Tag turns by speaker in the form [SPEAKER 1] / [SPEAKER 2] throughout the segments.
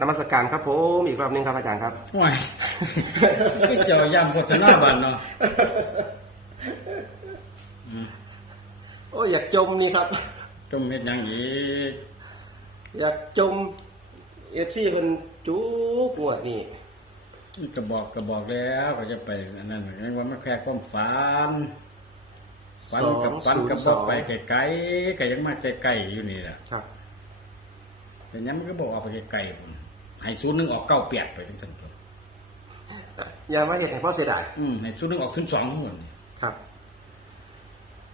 [SPEAKER 1] นมัสการครับผมอีกรอบหนึงครับอาจารย์ครับ
[SPEAKER 2] ห่วยก็เจ้าย่ำโฆษณาบันเนาะ
[SPEAKER 1] โอ้ยอยากจมนี่ครับ
[SPEAKER 2] จมเฮ็ดหยังอีก
[SPEAKER 1] อยากจมเอฟซีคนจูบงวดนี่
[SPEAKER 2] ก็บอกก็บอกแล้วก็จะไปอันนั้นยังว่ามันแค่ความฝันฝันกับฝันกับบ่ไปไกลๆก็ยังมาไกลๆอยู่นี่แหละ
[SPEAKER 1] ครับ
[SPEAKER 2] แต่ยังมันก็บอกเอาไปไกลๆพุ่น ให้ศูนย์หนึงออกเก้าเปียกไปจังซั่นพุ่น
[SPEAKER 1] อย่ามาเห็นให้พ่อเสียดาย
[SPEAKER 2] อืมให้ศูนย์หนึงออกศูนย์สองพุ่น
[SPEAKER 1] ครับ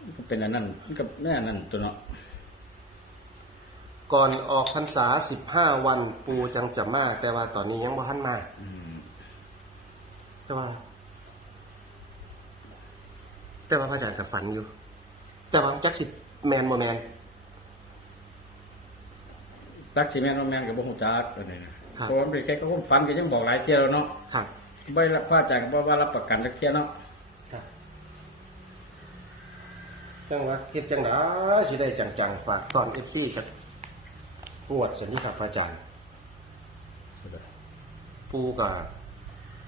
[SPEAKER 2] มันก็เป็นอันนั้นมันก็แน่อันนั้นตัวเนาะ
[SPEAKER 1] ก่อนออกพรรษาสิบห้าวันปูจังจะมาแต่ว่าตอนนี้ยังบ่ทันมา
[SPEAKER 2] อืม
[SPEAKER 1] แต่ว่า แต่ว่าพระอาจารย์กับฝันอยู่ แต่ว่าจักสิแมนบ่แมน
[SPEAKER 2] รักสิแม่นบ่แม่นก็บ่ฮู้จักอันนี้นะครับ เพราะว่ามันเป็นแค่ความฝันก็ยังบอกหลายเที่ยแล้วเนาะ
[SPEAKER 1] ครับ
[SPEAKER 2] บ่ได้รับพระอาจารย์ก็บ่ว่ารับประกันจักเที่ยเนาะ
[SPEAKER 1] จังหวะเฮ็ดจังไดสิได้จังๆฝากตอนเอฟซีจากงวดสันนิครับพระอาจารย์ปูกับ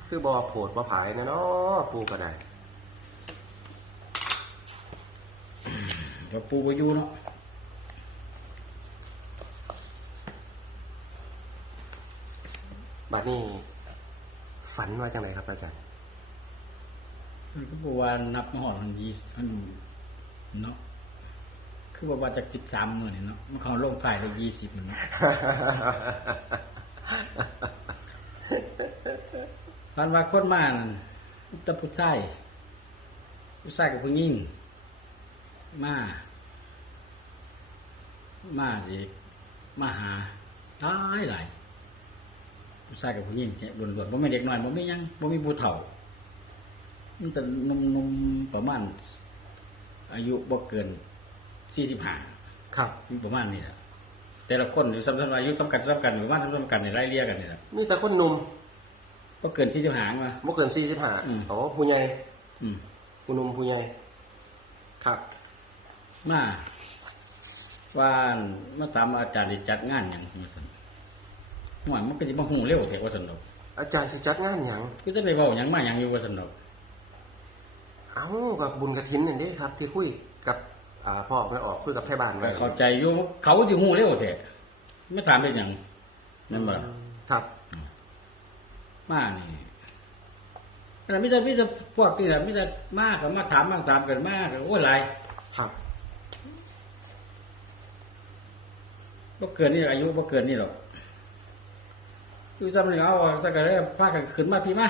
[SPEAKER 1] คือบอโผดบอผายนะเนาะปูก็ได้
[SPEAKER 2] เดี๋ยวปูบ่อยู่เนาะ
[SPEAKER 1] บัดนี้ฝันว่าจังไรครับอาจารย์
[SPEAKER 2] มันก็บ่ว่านับมาฮอดมัน20อันเนาะคือว่าว่าจาก13มื้อนี่นเนาะมันเข้าลงท้ายได้20มันเนาะพันว่าคนมานั่นต่ผู้ชายผู้ชายกับผู้หญิงมามาสิมาหาหลายหลาย ชายกับผู้หญิงเนี่ยล้วนๆบ่แม่นเด็กน้อยบ่มีหยังบ่มีผู้เฒ่ามันจะหนุ่มๆประมาณ อายุบ่เกิน45
[SPEAKER 1] ครับ
[SPEAKER 2] ประมาณนี้แหละแต่ละคนอยู่สำคัญอายุสำคัญสำคัญประมาณสำคัญในไล่เลี่ยกันนี่แหละ
[SPEAKER 1] มีแต่คนหนุ่ม
[SPEAKER 2] บ่เกิน45มา
[SPEAKER 1] บ่เกินสี่สิบห้า
[SPEAKER 2] อืม
[SPEAKER 1] อ๋อผู้ใหญ่
[SPEAKER 2] อืม
[SPEAKER 1] ผู้หนุ่มผู้ใหญ่ครับ
[SPEAKER 2] มาว่ามาตามอาจารย์สิจัดงานหยังว่า ซั่นว่ามันก็สิบ่ฮู้เร็วแท้ว่าซั่นดอก
[SPEAKER 1] อาจารย์สิจัดงานหยัง
[SPEAKER 2] คือจะได้เว้าหยังมาหยังอยู่ว่าซั่นดอก
[SPEAKER 1] เอ้ากับบุญกระถินนี่นเด้ครับ ที่คุยกับอ่าพ่อไม่ออกคุยกับไทบ้าน
[SPEAKER 2] ก็
[SPEAKER 1] ไว้
[SPEAKER 2] เข้าใจอยู่เขาสิฮู้เร็วแท้ไม่ถามได้หยังนั่นบ่ล่ะ
[SPEAKER 1] ครับ
[SPEAKER 2] มานี่แต่มิแต่มิแต่พวกนี่แหละมิแต่มากก็มาถามบางถามกันมากก็โอ้ยหลาย
[SPEAKER 1] ครับ
[SPEAKER 2] บ่เกินนี่อายุบ่เกินนี่หรอก คือซ้ำนี่เอาสักก็ได้พากันขึ้นมาพี่มา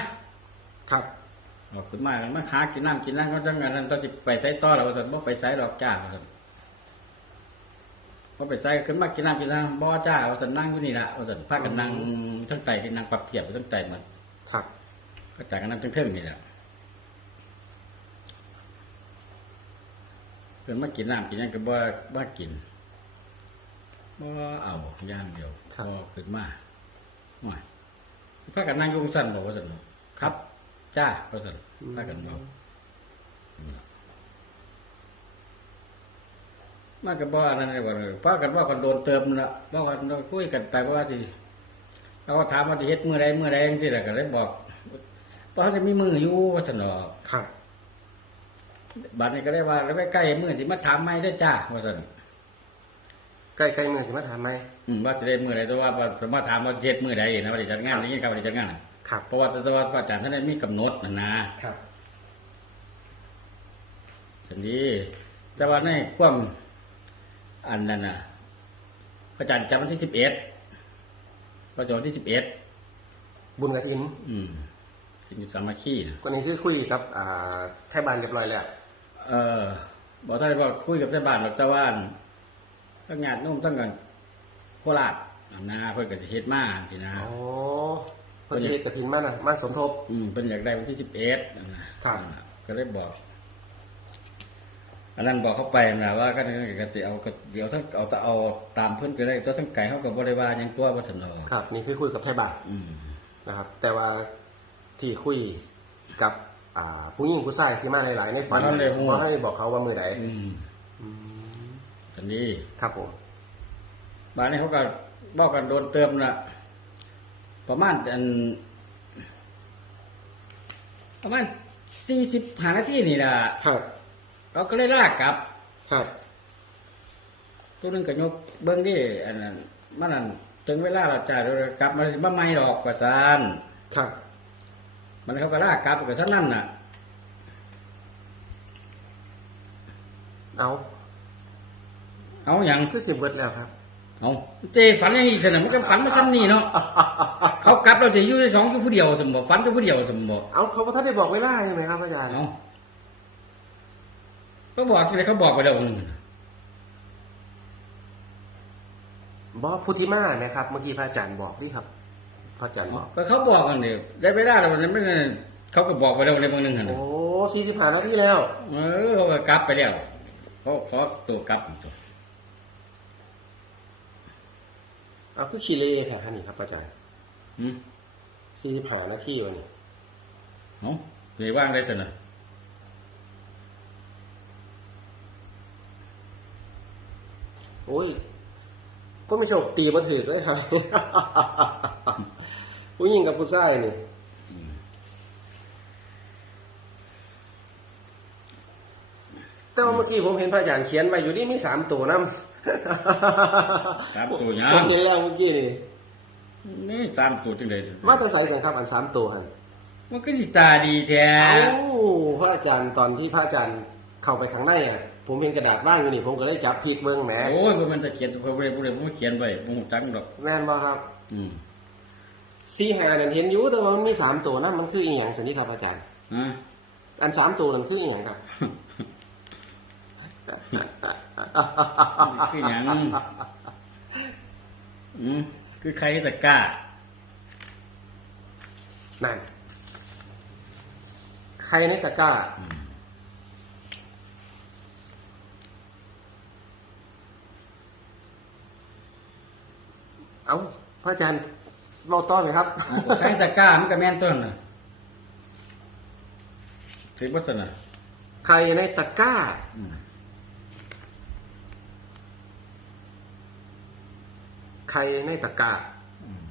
[SPEAKER 1] ครับ
[SPEAKER 2] ออกขึ้นมากันมาหากินน้ำกินน้ำก็จังงานนั้นต้องสิไปไสต่อแล้วว่าซั่นบ่ไปไสดอกจ้าว่าซั่นบ่ไปไสขึ้นมากินน้ำกินน้ำบ่จ้าว่าซั่นนั่งอยู่นี่ล่ะว่าซั่นพากันนั่งทั้งไตกันนั่งปรับเพียบทั้งไตหมด
[SPEAKER 1] ครับ
[SPEAKER 2] ก็จากกันนั่งทั้งเทิงนี่แหละเพิ่นมากินน้ำกินหยังก็บ่บ่กินบ่เอาอย่างเดียวพอขึ้นมา ห่วยพากันนั่งอยู่สั่นบอกว่าสั่นครับ จ้าว่าสั่นพากันบอกมาก็บ่อันนั้นเลยว่าเลยพากันว่ากันโดนเติมละบ่ว่ากันคุยกันไปว่าสิเขาก็ถามว่าสิเฮ็ดมื้อใดมื้อใดจังซี่ล่ะก็เลยบอกตอนนี้มีมืออยู่ว่าซั่นดอก
[SPEAKER 1] ครับ
[SPEAKER 2] บัดนี้ก็ได้ว่าแล้วใกล้ๆมื้อสิมาถามใหม่เด้อจ้าว่าซั่น
[SPEAKER 1] ใกล้ใกล้มือสิมาถามไหม
[SPEAKER 2] อืมว่าสิได้มื้อใดแต่ว่าว่ามาถามว่าสิเฮ็ดมื้อใดนะว่าสิจัดงานได้ยินครับว่าสิจัดงานน่ะ
[SPEAKER 1] ครับ
[SPEAKER 2] เพราะว่าแต่ว่าอาจารย์ท่านได้มีกำหนดนะนะครับสันดีแต่ว่าในความอันนั้นน่ะอาจารย์จำวันที่สิบเอ็ดประจำวันที่สิบเอ็ด
[SPEAKER 1] บุญกระถิน
[SPEAKER 2] อืมสิ่งสามัคคีนะ
[SPEAKER 1] คนนี้คือคุยกับอ่าไทบ้านเรียบร้อยแล้ว
[SPEAKER 2] เออบอกท่านบอกคุยกับเจ้าบ้านหรอกเจ้าบ้านตั้งงานนุ่มตั้งกันโค ราชอันนาเพื่อนก็จะเฮ็ดมาสินะ
[SPEAKER 1] อ๋อเพิ่นสิเฮ็ดกระถินมาน่ะมาสมทบ
[SPEAKER 2] อืมเป็นอยากได้วันที่สิบเอ็ดนะครับ ก็เลยบอก อันนั้นบอกเขาไปนะว่าก็ก็จะเอาก็เดี๋ยวทั้งเอาแต่เอาตามเพื่อนก็ได้ตัวทั้งไก่เขากับบริวารยังตัววัฒนอ
[SPEAKER 1] ครับ นี่คือคุยกับไทบ้าน
[SPEAKER 2] อืม
[SPEAKER 1] นะครับ แต่ว่าที่คุยกับ อ่า ผู้หญิงผู้ชายที่มาหลายๆในฝันบ่ให้บอกเขาว่ามือใด
[SPEAKER 2] อืมสันนี้
[SPEAKER 1] ครับผม
[SPEAKER 2] บ้านนี้เขาก็บอกกันโดนเติมนะประมาณอันประมาณสี่สิบหานาทีนี่ล่ะ
[SPEAKER 1] ครับ
[SPEAKER 2] เขาก็เลยลากกลับ
[SPEAKER 1] ครับ
[SPEAKER 2] ตัวหนึงก็ยกเบิ้งดิอันนั้นมันนั่นถึงเวลาเราจ่ายเรากลับมาสิบ่ไม่ดอกประสาน
[SPEAKER 1] ครับ
[SPEAKER 2] มันเขาก็ลากกลับก็ซะนั่นน่ะ
[SPEAKER 1] เอา
[SPEAKER 2] เอาอย่าง
[SPEAKER 1] คือสิบเบิดแล้วครับ
[SPEAKER 2] เอาเจฝันอย่างนี้สนะมันก็ฝันมาซ้ำนี่เนาะเขากลับเราจะอยู่ในท้องอยู่ผู้เดียวสมบ่ฝันอยู่ผู้เดียวสมบ่
[SPEAKER 1] เอาเขาท่านได้บอกเวลาใช่ไหมครับอาจารย์
[SPEAKER 2] เอาก็บอกที่ไหนเขาบอกไปแล้วนึง
[SPEAKER 1] บอกพุทธิมานะครับ เมื่อกี้พระอาจารย์บอกนี่ครับพระอาจารย์บอก
[SPEAKER 2] ก็เขาบอกกันเดียวได้เวลาแล้วมันไม่ได้เขาก็บอกไปแล้วในบางหนึงหั่น
[SPEAKER 1] โอ้
[SPEAKER 2] น่ะ
[SPEAKER 1] สี่สิบห้านาทีแล้ว
[SPEAKER 2] เออเขาก็กลับไปแล้วเขาขอตัวกลับตัว
[SPEAKER 1] เอาคือขี้เล่แท้นี่ครับอาจารย์
[SPEAKER 2] อืม
[SPEAKER 1] สี่สิบห้านาทีวันนี้
[SPEAKER 2] เอาเลยว่างได้สนะ
[SPEAKER 1] โอ้ย ก็ไม่โชคตีมาถือเลยครับผู้หญิงกับผู้ชายนี่แต่ว่าเมื่อกี้ผมเห็นพระอาจารย์เขียนไว้อยู่นี่มีสามตัวน้ำ
[SPEAKER 2] สามตัวยั
[SPEAKER 1] ผม
[SPEAKER 2] ง
[SPEAKER 1] เห็นแล้วเมื่อกี้นี่
[SPEAKER 2] นี่สามตัวจังได
[SPEAKER 1] ว่าแต่สายสังครับอันสามตัวหัน
[SPEAKER 2] มันก็ดีตาดีแท้
[SPEAKER 1] เอ้าพระอาจารย์ตอนที่พระอาจารย์เข้าไปข้างในอะผมเห็นกระดาษว่างอยู่นี่ผมก็เลยจับผิดเบิ้งแหม
[SPEAKER 2] โอ้ยบ่มันจะเขียนตัวผู้ใดผู้ใดผมเขียนไว้ผมรู้จักดอก
[SPEAKER 1] แม่นบ่ครับ
[SPEAKER 2] อืม
[SPEAKER 1] สีหานั่นเห็นอยู่แต่ว่ามันมีสามตัวนะมันคืออีหยังสินี่ครับอาจารย์
[SPEAKER 2] ฮะ
[SPEAKER 1] อันสามตัวนั่นคืออีหยังครับ
[SPEAKER 2] คือหยังอืมคือใครจะกล้า
[SPEAKER 1] นั่น ใครในตะกร้า
[SPEAKER 2] อืม
[SPEAKER 1] เอ้าพระอาจารย์เล่าต้อนเลยครับ
[SPEAKER 2] เอาก็ใครจะกล้ามันก็แม่นต้นน่ะถือว่าสนะ
[SPEAKER 1] ใครในตะกร้า
[SPEAKER 2] อืม
[SPEAKER 1] ใครในตะกร้า
[SPEAKER 2] อืม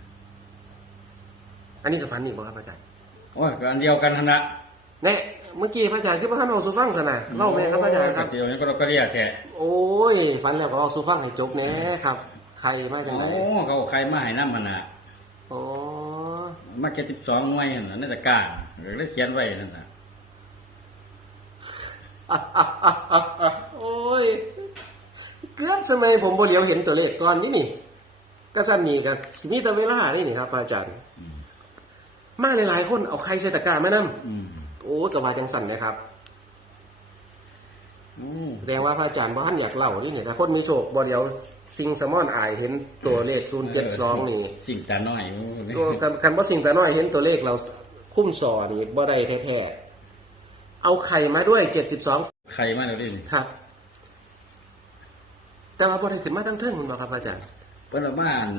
[SPEAKER 1] อันนี้กับฟันอีกบ่ครับอาจารย์
[SPEAKER 2] โอ้ยก็อันเดียวกันหั่นน่ะ
[SPEAKER 1] แน่เมื่อกี้พระอาจารย์คือพระท่านเอาสุฟังสนะเล่าไหมครับพระอาจารย์ครับ
[SPEAKER 2] โเดียวนี้ก็เราก็เรียกแท้
[SPEAKER 1] โอ้ยฟันแล้วก็เอาสุฟังให้จบแน่ครับ ใครมาจากไหน
[SPEAKER 2] โอ้เขาเอาใครมาให้น้ำมันน่ะ
[SPEAKER 1] โอ้
[SPEAKER 2] มาแค่สิบสองหน่วยนั่นน่ะน่าจะกล้าเลยเขียนไว้นั่นน่ะ
[SPEAKER 1] โอ้ย เกือบสมัยผมบ่เหลียวเห็นตัวเลขก่อนนี่นี่ ก็สั้นนี่ก็สิมีแต่เวลานี่นี่ครับพระอาจารย์
[SPEAKER 2] อืม
[SPEAKER 1] มาหลายๆคนเอาใครใส่ตะกร้ามานำ
[SPEAKER 2] อืม
[SPEAKER 1] โอ้ยก็ว่าจังสั่นนะครับแสดงว่าพระอาจารย์บ่ท่านอยากเล่านี่นี่แต่คนมีโชคบ่เดียวซิงสมอนอายเห็นตัวเลข072นี่
[SPEAKER 2] สิ่งตาน้อย
[SPEAKER 1] ตัวคันคันว่าสิ่งแต่น้อยเห็นตัวเลขเราคุ้มสอนี่บ่ได้แท้ๆเอาไข่มาด้วย72
[SPEAKER 2] ใครมาแล้วดิ
[SPEAKER 1] ครับ แต่ว่าบ่ได้ขึ้นมาทั้งเทิงคุณบ่ครับอาจารย์
[SPEAKER 2] เพิ่นเอามาอั่น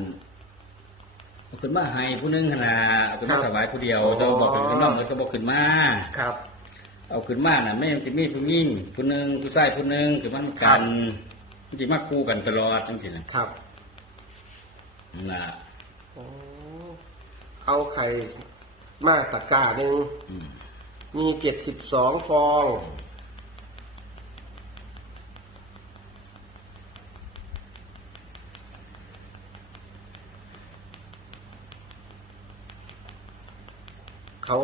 [SPEAKER 2] เอาขึ้นมาให้ผู้หนึงหั่นน่ะเอาขึ้น
[SPEAKER 1] ครั
[SPEAKER 2] มา
[SPEAKER 1] บ
[SPEAKER 2] ถวายผู้เดียว
[SPEAKER 1] อ๋อ
[SPEAKER 2] เจ้าบอกขึ้นข้างนอกเลยก็บอกขึ้นมา
[SPEAKER 1] ครับ
[SPEAKER 2] เอาขึ้นมาน่ะแม่นสิมีผู้หญิงผู้หนึงผู้ชายผู้หนึงขึ้นมา
[SPEAKER 1] ครั
[SPEAKER 2] นำกับ นมันสิมาคู่กันตลอดจังซี่น่ะ
[SPEAKER 1] ครับ
[SPEAKER 2] นั่นน่ะ
[SPEAKER 1] โอ้เอาไข่มาตะกร้าหนึ่ง
[SPEAKER 2] อืม
[SPEAKER 1] มีเจ็ดสิบสองฟอง เขา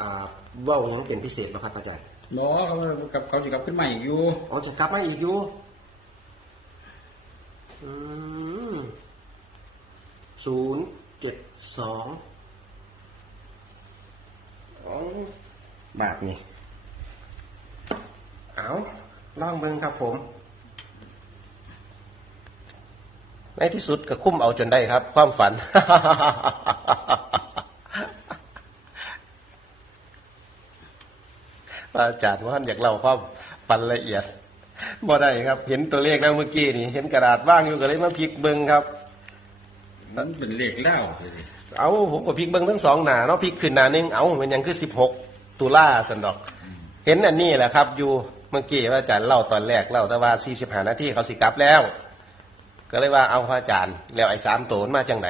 [SPEAKER 1] อ่าเว่าหยังเป็นพิเศษไหมครับอาจารย์
[SPEAKER 2] บ่เขากับเขาสิกลับขึ้นมาอีกอยู่
[SPEAKER 1] อ๋อจะกลับมาอีกอยู่อืมศูนย์เจ็ดสองอ๋อบาทนี่เอาลองเบิ่งครับผม ในที่สุดก็คุ้มเอาจนได้ครับ ความฝัน อาจารย์ว่าท่านอยากเล่าความฝันละเอียดบ่ได้ครับ เห็นตัวเลขแล้วเมื่อกี้นี่ เห็นกระดาษว่างอยู่ก็เลยมาพลิกเบิ่งครับ
[SPEAKER 2] มันเป็นเลขเล่าสิ
[SPEAKER 1] เอาผมก็พลิกเบิ้งทั้งสองหนาเนาะพลิกขึ้นหนาหนึงเอามันยังคือสิบหกตุลาสันดอก เห็นอันนี้แหละครับ อยู่เมื่อกี้ว่าอาจารย์เล่าตอนแรกเล่าแต่ว่าสี่สิบห้านาทีเขาสิกลับแล้ว ก็เลยว่าเอาพระอาจารย์ แล้วไอ้สามตัวมันมาจังไหน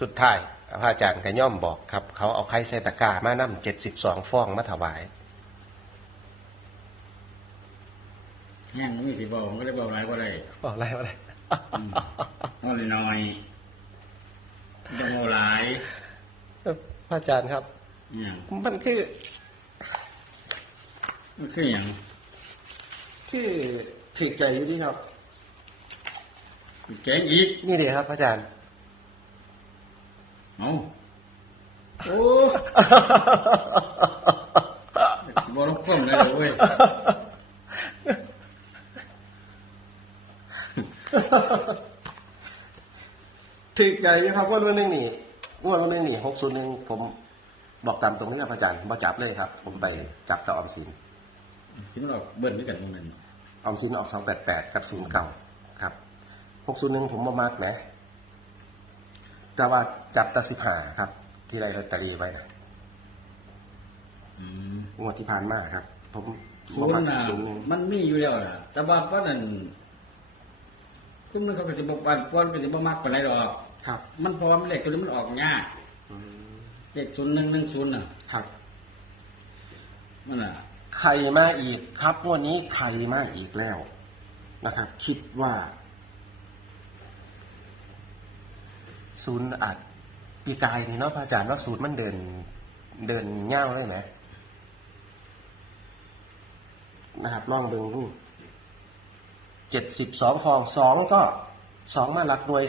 [SPEAKER 1] สุดท้าย พระอาจารย์ก็ย่อมบอกครับ เขาเอาไข่ใส่ตะกร้ามานํเจ็ดสิบสองฟองมาถวาย
[SPEAKER 2] แห้งมันมีสิบอกก็ได้บอกหลายก็ได้
[SPEAKER 1] บอกอะไรอะไร
[SPEAKER 2] เอาน้อยๆต้องเอาหลาย
[SPEAKER 1] พระอาจารย์ครับ
[SPEAKER 2] เนี่ย
[SPEAKER 1] มันคือ
[SPEAKER 2] มันคืออย่าง
[SPEAKER 1] คือถือใจอยู่ที่ครับ
[SPEAKER 2] แกงอีก
[SPEAKER 1] นี่ดีครับพระอาจารย์
[SPEAKER 2] เอาโอ้บอลคว่ำเลยเหรอเว้ย
[SPEAKER 1] ถือใจอยู่ครับงวดวันหนึงนี่งวดวันหนึงนี่หกศูนย์หนึ่งผมบอกตามตรงนี้ครับพระอาจารย์มาจับเลยครับ ผมไปจับกับออมสิน
[SPEAKER 2] สิมันออกเบิ้ลด้วยกันตรงนั้น
[SPEAKER 1] ออมสินออกสองแปดแปดกับศูนย์เก่าครับหกศูนย์หนึ่งผมบ่มากนะ แต่ว่าจับแตาสิบหาครับ ที่ได้ลอตเตอรี่ไว้นะ
[SPEAKER 2] อืม
[SPEAKER 1] งวดที่ผ่านมาครับ ผม
[SPEAKER 2] ศู
[SPEAKER 1] บ่
[SPEAKER 2] น
[SPEAKER 1] มัก
[SPEAKER 2] ย์น่ะ
[SPEAKER 1] ศูนย์หนึ่ง
[SPEAKER 2] มันมีอยู่แล้วล่ะ แต่ว่าเพราะนั้นคุณนึงเขาก็จะบอกว่าป้อนก็จะบ่มากปานใดดอก
[SPEAKER 1] ครับ
[SPEAKER 2] มันเพราะว่ามันเลขตัวนี้มันออกยากเลขศูนย์หนึ่งหนึ่งศูนย์น่ะ
[SPEAKER 1] ครับ
[SPEAKER 2] มันอะ
[SPEAKER 1] ใครมาอีกครับงวันนี้ใครมาอีกแล้วนะครับ คิดว่า ศูนย์อัดปีกายนี่เนาะพระอาจารย์ว่าศูนย์มันเดิน เดินเง่าเลยไหมนะครับลองเบิงดูปเจ็ดสิบสองฟองสองก็สองมาหลักหน่วย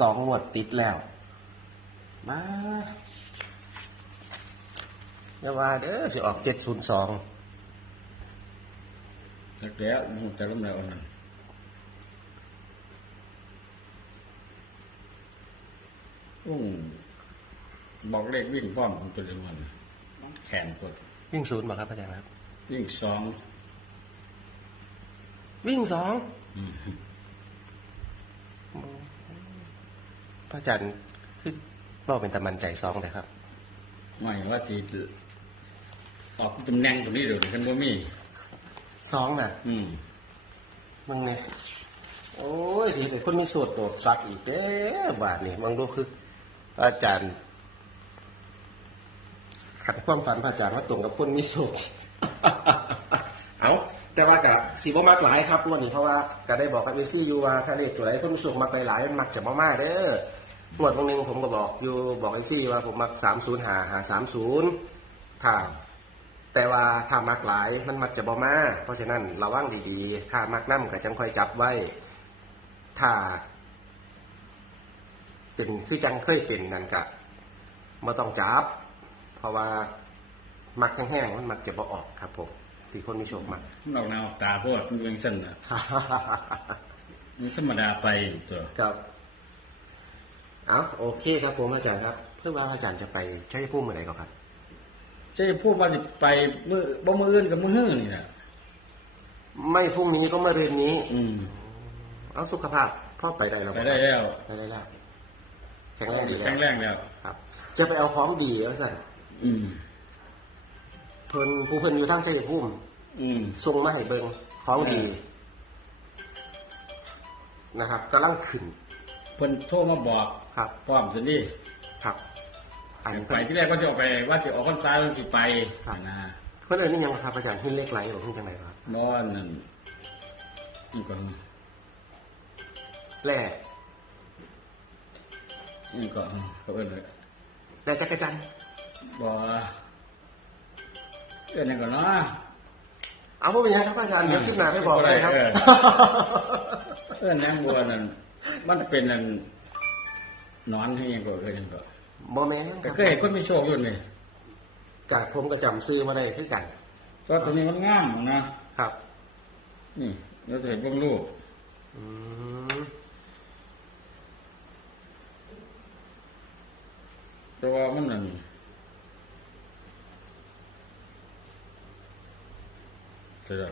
[SPEAKER 1] สองหมวดติดแล้วมาอย่าว่าเด้อสิออกเจ็ดศูนย์สอง
[SPEAKER 2] แล้วมันจะล้มแล้วอันนั้น อุ้งบอกเลขวิ่งป้อมของตัวเองมันแขนกด
[SPEAKER 1] วิ่งศูนย์มาครับอาจารย์ครับ
[SPEAKER 2] วิ่งสอง
[SPEAKER 1] วิ่งสอง
[SPEAKER 2] อืม
[SPEAKER 1] พระอาจารย์คือบอกเป็นตะมันใจสองเลยครับ
[SPEAKER 2] ไม่ว่าทีออกตำแหน่งตรงนี้เดี๋ยวคันบ่มี
[SPEAKER 1] สองน่ะ
[SPEAKER 2] อืม
[SPEAKER 1] มึงเนี่ยโอ้ยสิเป็นคนมีสูตรโดดซักอีกเด้บาทนี่มึงดูคือพระ อาจารย์ขัดความฝันพระอาจารย์ว่าตรงกับคนมีสูตรเอาแต่ว่ากับสีบ่มักหลายครับงวดนี้เพราะว่าก็ได้บอกกับเอซี่อยู่ว่าถ้าเลขตัวไหนคนมีสูตรมักหลายมันมักจะมามาเด้องวดวันหนึงผมก็บอกอยู่บอกเอซี่ว่าผมมักสามศูนย์หาหาสามศูนย์ถ้าแต่ว่าถ้ามักหลายมันมักจะบ่มา เพราะฉะนั้นระวังดีๆ ถ้ามักน้ำก็จังค่อยจับไว้ ถ้า เป็นคือจังเคยเป็นนั่นกะมาต้องจับ เพราะว่ามักแห้งๆมันมักจะบ่ออกครับผมที่คนมีโชคมัก
[SPEAKER 2] มันออกหน้าออกตาโพดมันเป็นสั้นอะมันธรรมดาไปตัว
[SPEAKER 1] ครับเอาโอเคครับผมอาจารย์ครับ เพื่อว่าอาจารย์จะไปใช้พูดเมื่อไหร่ก่อนครับ
[SPEAKER 2] จะพูดว่าจะไปมือบ่มืออื่นกับมือฮื้อนี่นะ
[SPEAKER 1] ไม่พรุ่งนี้ก็เมื่อรืนนี้
[SPEAKER 2] อืม
[SPEAKER 1] เอาสุขภาพพ่อไปได้แล้ว
[SPEAKER 2] ไป
[SPEAKER 1] บ่
[SPEAKER 2] ได้แล้ว
[SPEAKER 1] ไปได้แล้ว แข็งแรงดีแล้ว
[SPEAKER 2] แข็งแรงแล้ว
[SPEAKER 1] ครับ จะไปเอาของดีแล้วสั่น
[SPEAKER 2] อืม
[SPEAKER 1] เพิ่นผู้เพิ่นอยู่ทั้งใจภูมิ
[SPEAKER 2] อืม
[SPEAKER 1] ส่งมาให้เบิงของดี
[SPEAKER 2] เออ
[SPEAKER 1] นะครับกำลังขึ้น
[SPEAKER 2] เพิ่นโทรมาบอก
[SPEAKER 1] ครับ
[SPEAKER 2] พร้อมสินี่
[SPEAKER 1] ครับอัน
[SPEAKER 2] ไป
[SPEAKER 1] เพิ่น
[SPEAKER 2] ที่แรกก็จะออกไปว่าจะออกพรรษาแล้วสิไป
[SPEAKER 1] ครับ
[SPEAKER 2] นะ
[SPEAKER 1] เพิ่นเอิ้นนี่ยังครับอาจารย์หินเหล็กไหลหรือหินจังไหนครับ
[SPEAKER 2] นอนนั่นนี่ก็
[SPEAKER 1] แร่
[SPEAKER 2] นี่ก็เขาเอิ้นเลย
[SPEAKER 1] แร่จักรจันทร์
[SPEAKER 2] บ่เอิ้นหยังก็เนาะ
[SPEAKER 1] เอาบ่เป็นหยังครับอาจารย์เดี๋ยวคลิปหน้าให้บอกเลยครับ
[SPEAKER 2] เออเอิ้นหยังบัวนั่นมันเป็นนั่นหนอนให้หยังก็เอิ้นหยังก็
[SPEAKER 1] บ่แม่นค
[SPEAKER 2] ก็
[SPEAKER 1] รับ
[SPEAKER 2] เคยเห็นคนมีโชคอยู่นี่
[SPEAKER 1] กาดผมก็จำซื้อมาได้คือกัน
[SPEAKER 2] ก็ตัวนี้มันงามนะครับ นี่เราจะเห็นเบิ่งรูป
[SPEAKER 1] อืม
[SPEAKER 2] แต่ว่ามันนั่นใช่ไหม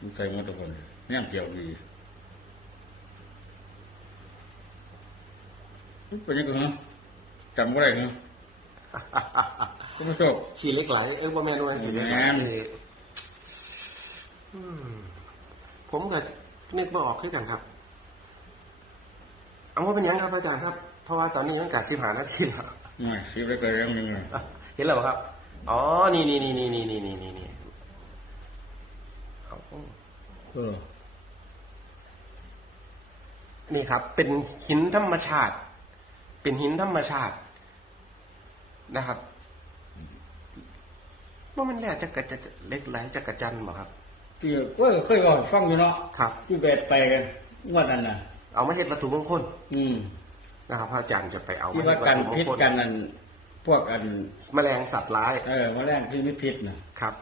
[SPEAKER 2] มันใส่หมดทุกคนแนมเกี่ยวดีมันเป็นยังไงเหรอจำบ่ได้เหรอคุณผู้ชม
[SPEAKER 1] ขี้เหล็กไหลเอ้ยบ่แม่นว่าขี้เหล็กไหล
[SPEAKER 2] แม่น
[SPEAKER 1] คืออืมผมก็นึกบ่ออกคือกันครับ เอาว่าเป็นหยังครับอาจารย์ครับ เพราะว่าตอนนี้ต้องการสิบหานาทีแล้ว
[SPEAKER 2] ไม่สิบแล้วก็เรื่องหนึงเลย
[SPEAKER 1] เห็นแล้วเหรอครับ อ๋อ นี่นี่นี่นี่นี่นี่นี่นี่นี่เอา
[SPEAKER 2] เออ
[SPEAKER 1] นี่ครับ เป็นหินธรรมชาติ เป็นหินธรรมชาตินะครับว่ามันแหละจะกระจะเล็กไหลจะกระจันบ่ครับ
[SPEAKER 2] พี่ก็เคยบอกฟังอยู่เนาะ
[SPEAKER 1] ครับ
[SPEAKER 2] พี่เบสไปกันงวดนั้นน่ะ
[SPEAKER 1] เอามาเฮ็ดวัตถุมงคล
[SPEAKER 2] อืม
[SPEAKER 1] นะครับพระอาจารย์จะไปเอา
[SPEAKER 2] ที่
[SPEAKER 1] มา
[SPEAKER 2] ว่า
[SPEAKER 1] เฮ็ดวัต
[SPEAKER 2] กัน
[SPEAKER 1] ถุมง
[SPEAKER 2] พิษ
[SPEAKER 1] คล
[SPEAKER 2] กันนั่นพวกอัน
[SPEAKER 1] แมลงสัตว์ร้าย
[SPEAKER 2] เออมาแรงที่ไม่พิษน่ะ
[SPEAKER 1] ครับ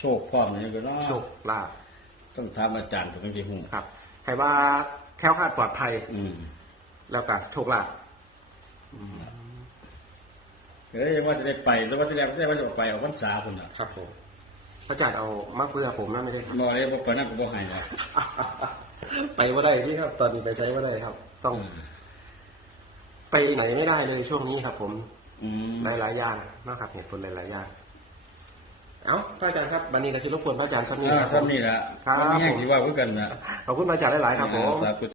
[SPEAKER 2] โชคพร้อมนี่ก็เนาะ
[SPEAKER 1] โชคลาภ
[SPEAKER 2] ต้องถามอาจารย์ถึงจะหู
[SPEAKER 1] ครับให้ว่าแคล้วคลาดปลอดภัย
[SPEAKER 2] อืม
[SPEAKER 1] แล้วก็โชคลาภ
[SPEAKER 2] เอ้ยว่าจะได้ไปแล้วว่าจะได้ได้ว่าจะไปเอาพรรษาพุ่นน่ะ
[SPEAKER 1] ครับผมพระอาจารย์เอามาเพื่อผมนะไม่ได้ครับ
[SPEAKER 2] บ่ได้บ่ไปนั่นก็บ่ให้แล้ว
[SPEAKER 1] ไปว่าได้ที่ครับตอนนี้ไปใช้ว่าได้ครับ ต้อง ไปไหนไม่ได้เลยช่วงนี้ครับ ผม
[SPEAKER 2] อืม
[SPEAKER 1] หลายๆอย่างนะครับเหตุผลหลายๆอย่างเอ้าพระอาจารย์ครับวันนี้ก็ชิรบกวนพระอาจารย์สักนิด
[SPEAKER 2] อ่า
[SPEAKER 1] ครับผ
[SPEAKER 2] ซ้ำ
[SPEAKER 1] ม
[SPEAKER 2] นี่ล่ะ
[SPEAKER 1] ครับ
[SPEAKER 2] มีแห่ง
[SPEAKER 1] ผม
[SPEAKER 2] ที่ว่าคือกันน่ะ
[SPEAKER 1] ขอบคุณพระอาจารย์หลายๆครับผม
[SPEAKER 2] สาธุ